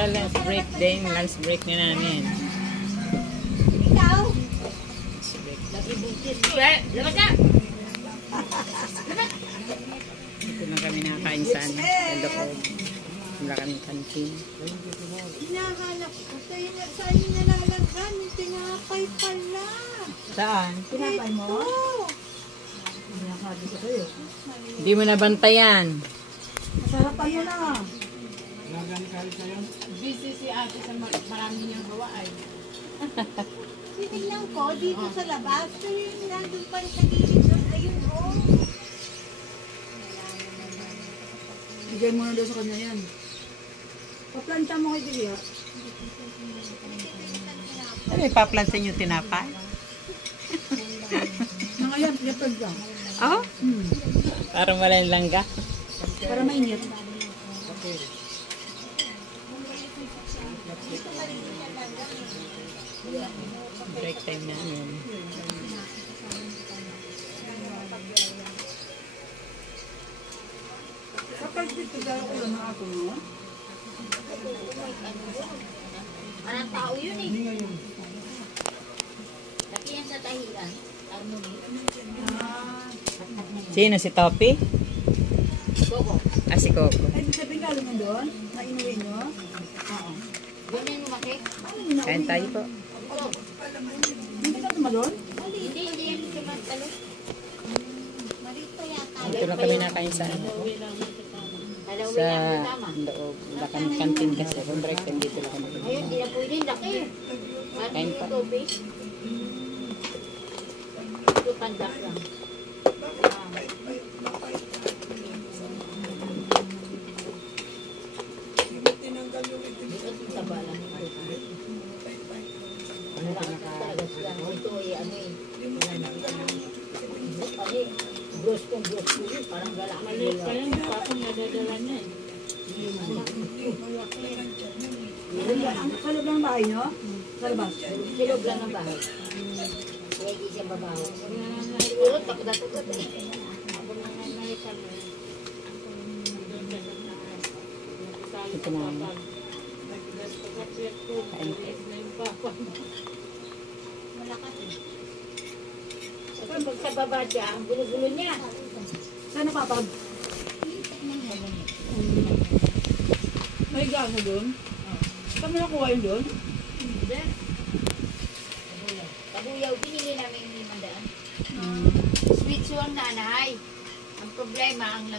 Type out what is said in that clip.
Naka-lunch break din. Lunch break na namin. Ikaw? Lunch break. Lagi buntis ko eh. Labas ka! Ito lang kami nakakain sa loob. Wala kaming kantin. Hinahanap ko sa'yo na sa'yo nalalaghan. Yung tinapay pala. Saan? Tinapay mo? Sinasabi ko sa'yo. Hindi mo nabantayan. Masarapan mo na. Busy si ate sa marami niyang gawa ay. Tinignan ko dito sa labas. Pero yung nandun pa sa gilid doon. Ayun oh. Bigay mo na daw sa kanya yan. Paplanta mo kay Julia. Ano ipaplansin yung tinapay? Na ngayon, pinapag ka. Oh? Para wala yung langga. Para mainit. Break time na yun. Kapag dito dahil ko lang ako mo. Anong tao yun eh? Laki yan sa tahilan. Sino? Si Topi? Coco. Ah, si Coco. Ay, di sabihin galing mo doon? Na inuwi nyo? Oo. Doon na yung lumaki? Kain tayo po. Hindi ka tumalon? Hindi yan sa Mantalo. Marito yata. Ito lang kami nakain sa ano. Dalawi Sa yan tama. loob. Wala kaming kantin kasi. Kung break time dito lang kami. Ayun, di na pwede. Laki. Kain pa. Ito, base. Ito, pandak lang. Dito, taba lang. Talaga sila. Ito, ano eh. Bros kong bros ko yun. Parang galak. Maliit pa yan, tapos nadadala niya eh. Sa loob ng bahay nyo? Sa labas? Kilog lang ng bahay. Kaya hindi siya babaho. Siguro, takot-takot eh. Ito na. Malakas eh. Saka pag sa baba siya, ang gulo-gulo niya. Saan napapag? May gasa doon? Saan mo nakuha yun doon? Hindi. Kabuyaw, pinili namin ni Mandaan. Sweet ang nanay. Ang problema, ang